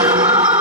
Come on!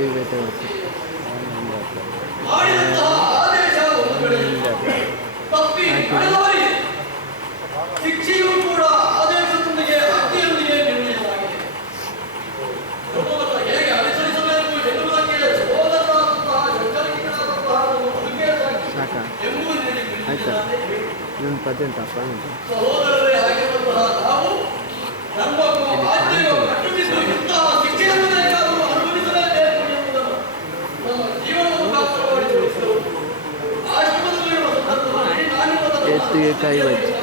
TV रहते हैं। いう界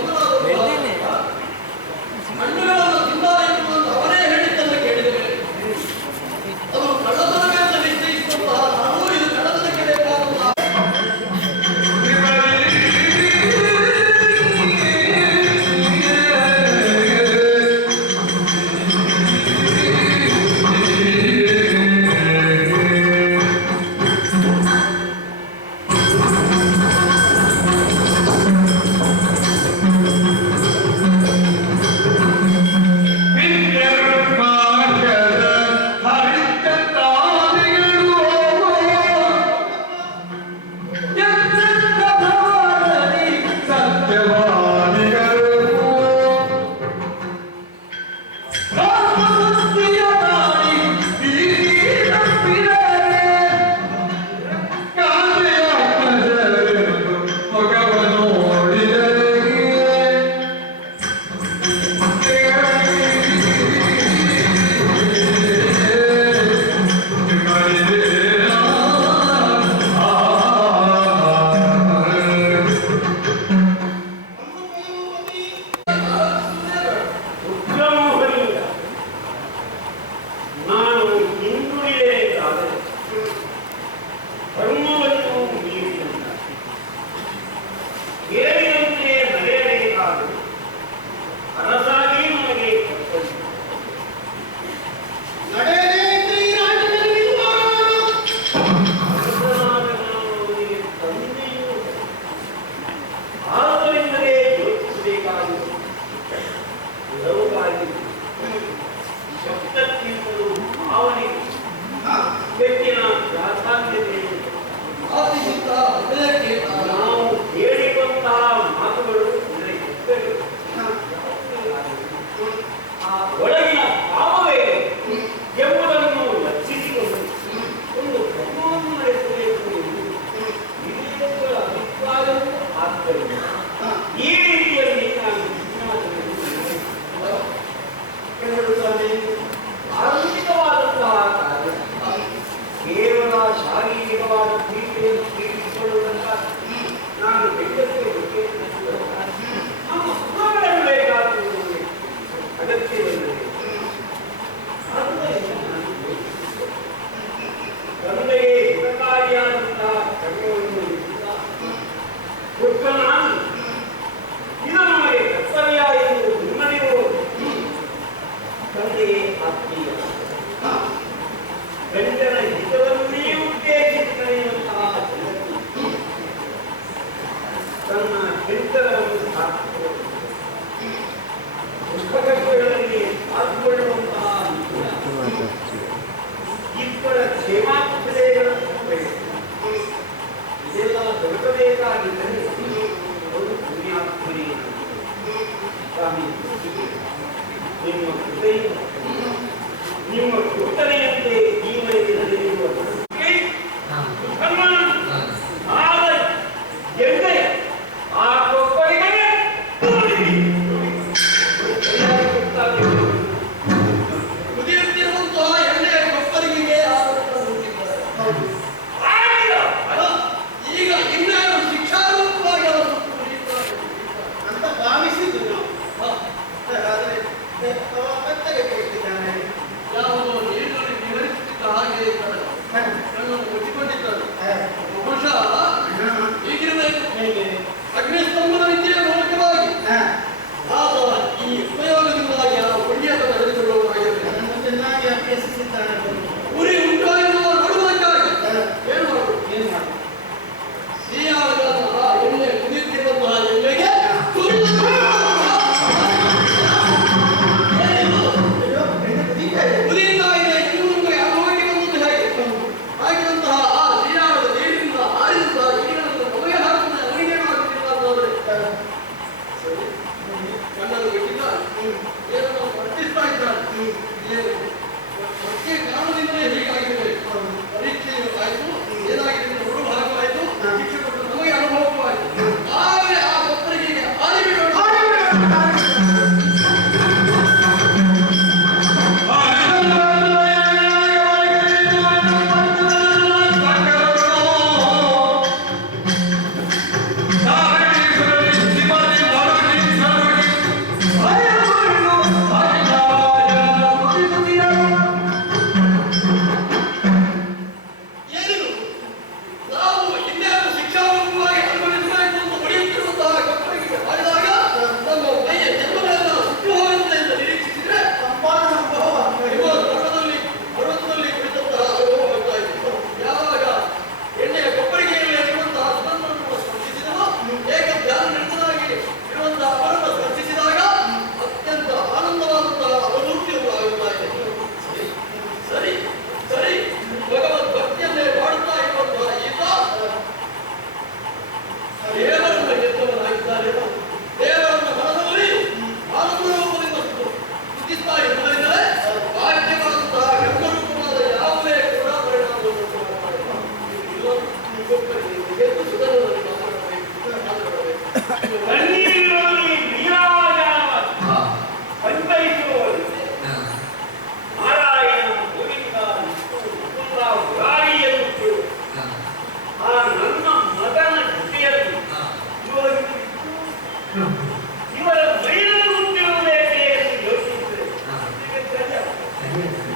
ತಂದೆಯೇ Yes.